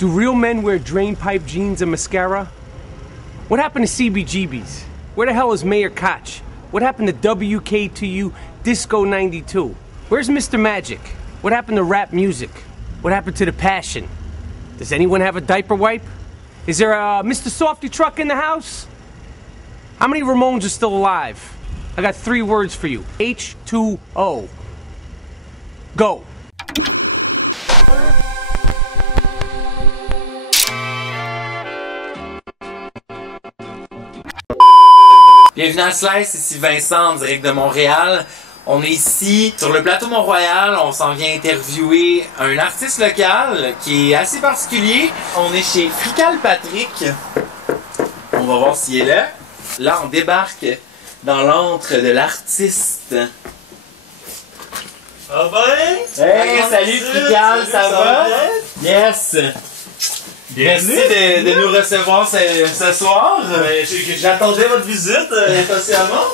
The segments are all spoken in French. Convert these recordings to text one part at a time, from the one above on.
Do real men wear drain pipe jeans and mascara? What happened to CBGBs? Where the hell is Mayor Koch? What happened to WK2U Disco 92? Where's Mr. Magic? What happened to rap music? What happened to the passion? Does anyone have a diaper wipe? Is there a Mr. Softy truck in the house? How many Ramones are still alive? I got 3 words for you. H2O. Go. Bienvenue à Slice, ici Vincent, en direct de Montréal. On est ici sur le plateau Mont-Royal, on s'en vient interviewer un artiste local qui est assez particulier. On est chez Frical Patrick. On va voir s'il est là. Là, on débarque dans l'antre de l'artiste. Ah ben? Hey, salut Frical, ça va? Yes! Merci de nous recevoir ce soir. J'attendais votre visite impatiemment.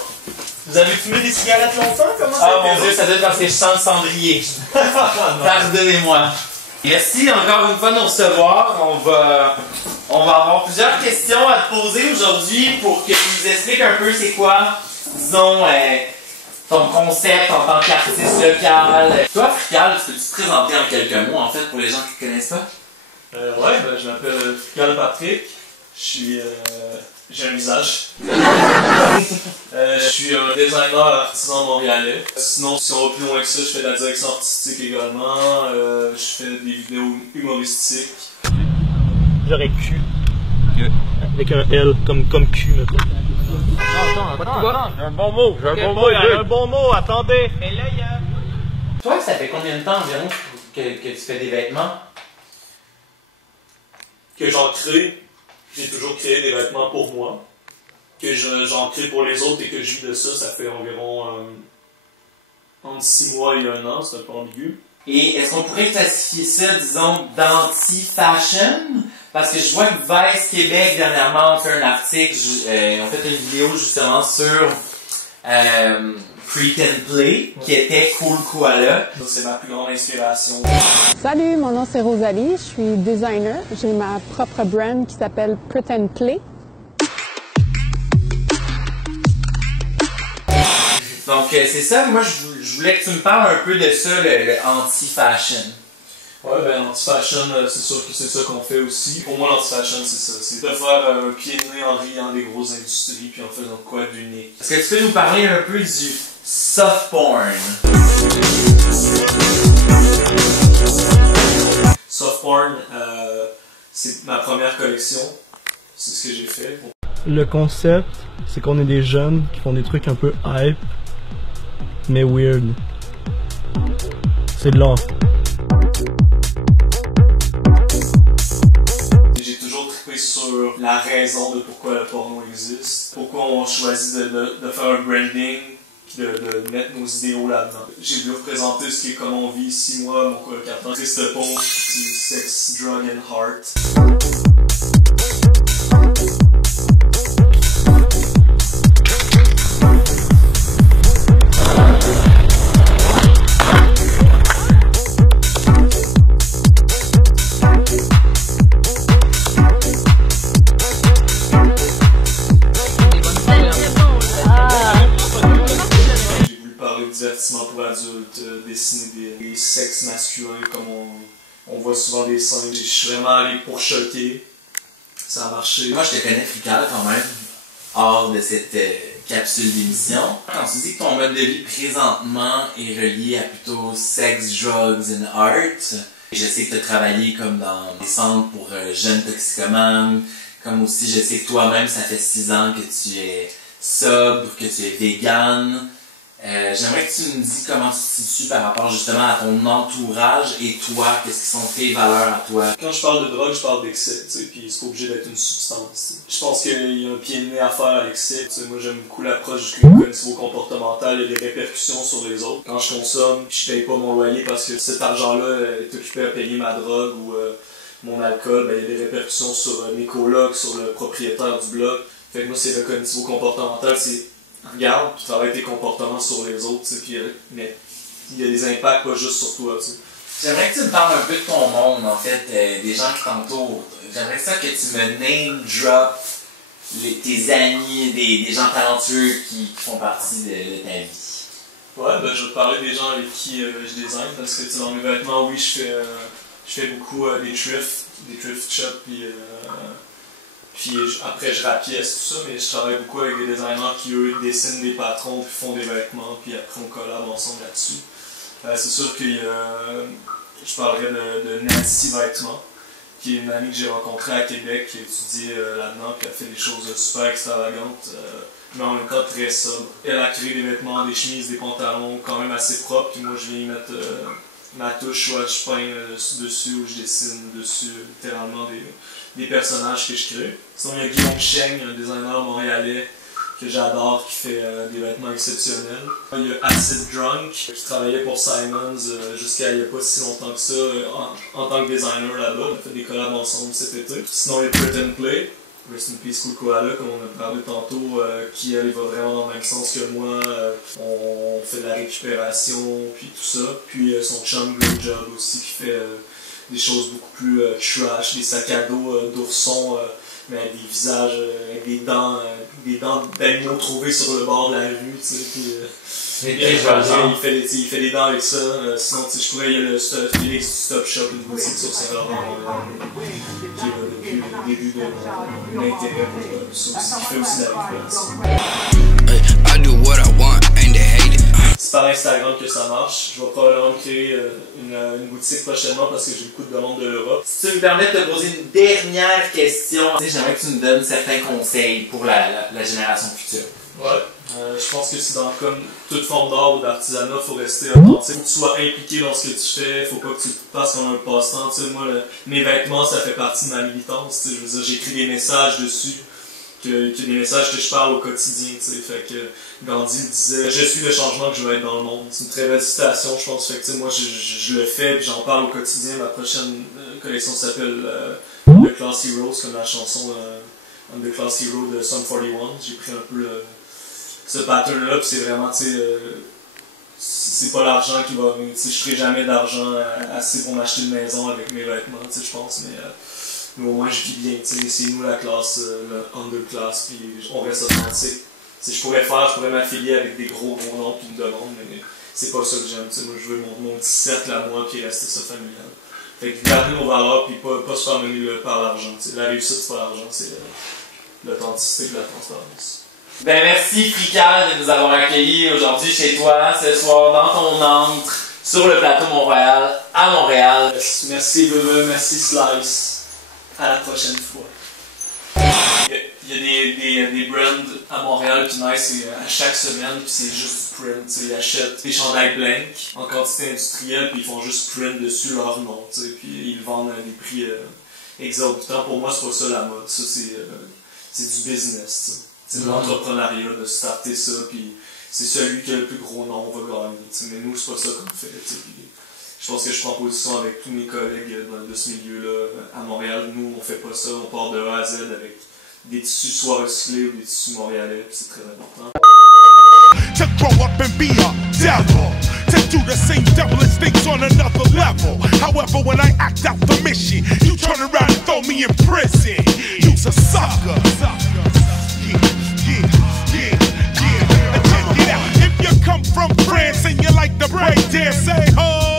Vous avez fumé des cigarettes longtemps? Comment ça Oh mon Dieu, ça doit être parce que je sens le cendrier. Pardonnez-moi. Merci encore une fois de nous recevoir. On va avoir plusieurs questions à te poser aujourd'hui pour que tu nous expliques un peu c'est quoi, disons, ton concept en tant qu'artiste local. Toi, Frical, peux-tu te présenter en quelques mots, en fait, pour les gens qui ne te connaissent pas? Ouais, ben, je m'appelle Frical Patrick. J'ai un visage. Je suis un designer artisan montréalais. Sinon, si on va plus loin que ça, je fais de la direction artistique également. Je fais des vidéos humoristiques. J'aurais Q. Avec un L, comme Q, mettons. Attends, j'ai un bon mot, un bon mot, attendez. Mais là, il y a... Toi, ça fait combien de temps environ que tu fais des vêtements? Que j'en crée, j'ai toujours créé des vêtements pour moi. Que j'en crée pour les autres et que je vis de ça, ça fait environ entre 6 mois et 1 an, c'est un peu ambigu. Et est-ce qu'on pourrait classifier ça, disons, d'anti-fashion? Parce que je vois que Vice Québec, dernièrement, a fait un article, on fait une vidéo justement sur Print and Play, qui était Cool Koala. C'est ma plus grande inspiration. Salut, mon nom c'est Rosalie, je suis designer. J'ai ma propre brand qui s'appelle Print and Play. Donc c'est ça, moi je voulais que tu me parles un peu de ça, le anti-fashion. Ouais, ben anti-fashion, c'est sûr que c'est ça qu'on fait aussi. Pour moi, l'anti-fashion, c'est ça. C'est de faire un pied de nez en riant des grosses industries puis en faisant quoi d'unique. Est-ce que tu peux nous parler un peu du soft porn? Soft porn, c'est ma première collection. C'est ce que j'ai fait. Le concept, c'est qu'on est des jeunes qui font des trucs un peu hype, mais weird. C'est de l'art. J'ai toujours trippé sur la raison de pourquoi le porno existe. Pourquoi on choisit de faire un branding puis de mettre nos idéaux là-dedans. J'ai voulu représenter ce qui est comme on vit ici, moi, mon colocataire. Triste Pont, du sex, drug and heart. Divertissement pour adultes, dessiner des sexes masculins comme on voit souvent des seins. Je suis vraiment allé pour choquer. Ça a marché. Moi, je te connais, Frical, quand même, hors de cette capsule d'émission. Quand tu dis que ton mode de vie présentement est relié à plutôt sex, drugs and art, je sais que tu as travaillé comme dans des centres pour jeunes toxicomanes, comme aussi je sais que toi-même, ça fait 6 ans que tu es sobre, que tu es vegan. J'aimerais que tu me dises comment tu te situes par rapport justement à ton entourage et toi, qu'est-ce qui sont tes valeurs à toi? Quand je parle de drogue, je parle d'excès, tu sais, puis c'est pas obligé d'être une substance, t'sais. Je pense qu'il y a un pied de nez à faire à l'excès. Moi, j'aime beaucoup l'approche du niveau comportemental, il y a des répercussions sur les autres. Quand je consomme, je paye pas mon loyer parce que cet argent-là est occupé à payer ma drogue ou mon alcool, ben, il y a des répercussions sur mes colocs, sur le propriétaire du bloc. Fait que moi, c'est le cognitivo comportemental, c'est regarde, puis travaille tes comportements sur les autres, puis, mais il y a des impacts pas juste sur toi. T'sais. J'aimerais que tu me parles un peu de ton monde, en fait, des gens qui t'entourent. J'aimerais ça que tu me name drop tes amis, des gens talentueux qui font partie de ta vie. Ouais, ben je vais te parler des gens avec qui je design, parce que dans mes vêtements, oui, je fais beaucoup des thrift shops, puis après je rapièce tout ça, mais je travaille beaucoup avec des designers qui eux dessinent des patrons, puis font des vêtements, puis après on collab ensemble là-dessus. C'est sûr que je parlerai de Nancy Vêtements, qui est une amie que j'ai rencontrée à Québec, qui étudie là-dedans, puis elle fait des choses super extravagantes, mais en même temps très sobre. Elle a créé des vêtements, des chemises, des pantalons quand même assez propres, puis moi je viens y mettre ma touche, soit je peins dessus ou je dessine dessus littéralement des personnages que je crée. Sinon il y a Guillaume Cheng, un designer montréalais que j'adore, qui fait des vêtements exceptionnels. Il y a Acid Drunk, qui travaillait pour Simons jusqu'à il n'y a pas si longtemps que ça en tant que designer là-bas. On a fait des collabs ensemble cet été. Sinon il y a Put and Play, Rest in Peace Cool Koala, comme on a parlé tantôt, qui elle, va vraiment dans le même sens que moi. On fait de la récupération, puis tout ça. Puis son chum Glow Job aussi, qui fait des choses beaucoup plus trash, des sacs à dos d'oursons, mais avec des visages, avec des dents d'animaux trouvés sur le bord de la rue, tu sais. Il fait des dents avec ça. Sinon, je pourrais, il y a le Félix du Stop Shop, une boutique sur Saint-Laurent, qui est depuis le début de mon intérêt pour ça aussi, qui fait aussi de la récupération. C'est par Instagram que ça marche. Je vais probablement créer une boutique prochainement parce que j'ai beaucoup de demandes de l'Europe. Si tu me permets de te poser une dernière question, j'aimerais que tu me donnes certains conseils pour la génération future. Ouais. Je pense que c'est comme toute forme d'art ou d'artisanat, il faut rester authentique. Faut que tu sois impliqué dans ce que tu fais, faut pas que tu te passes comme un passe-temps. Moi, mes vêtements, ça fait partie de ma militance. Je veux dire, j'écris des messages dessus. Des messages que je parle au quotidien, fait que Gandhi disait « Je suis le changement que je veux être dans le monde ». C'est une très belle citation, je pense, fait que moi je le fais, j'en parle au quotidien. Ma prochaine collection s'appelle The Class Heroes, comme la chanson On the Class Hero de Sum 41. J'ai pris un peu ce pattern-là, puis c'est vraiment, c'est pas l'argent qui va venir, je ferai jamais d'argent assez pour m'acheter une maison avec mes vêtements, je pense, mais au moins je vis bien, c'est nous la classe, le underclass, puis on reste authentique. Je pourrais m'affilier avec des gros noms qui me demandent, mais c'est pas ça que j'aime. Moi je veux mon petit cercle à moi, puis rester ça familial. Fait que garder nos valeurs, puis pas se faire mener par l'argent. La réussite, c'est pas l'argent, c'est l'authenticité et la transparence. Ben merci Frical de nous avoir accueillis aujourd'hui chez toi, ce soir, dans ton antre, sur le plateau Mont-Royal, à Montréal. Merci Bebe, merci Slice. À la prochaine fois. Il y a des brands à Montréal qui naissent à chaque semaine, puis c'est juste du print. Ils achètent des chandails blancs en quantité industrielle, puis ils font juste print dessus leur nom, puis ils vendent à des prix exorbitants. Pour moi, c'est pas ça la mode. Ça, c'est du business. C'est de l'entrepreneuriat, de starter ça, puis c'est celui qui a le plus gros nom va gagner. Mais nous, c'est pas ça qu'on fait. Je pense que je prends position avec tous mes collègues de ce milieu-là à Montréal. Nous, on fait pas ça. On part de A à Z avec des tissus soit recyclés ou des tissus montréalais, c'est très important. To grow up and be a devil, to do the same devilish things on another level. However, when I act out the mission, you turn around and throw me in prison. You's a sucker. And check it out. If you come from France and you like to break dance, say ho.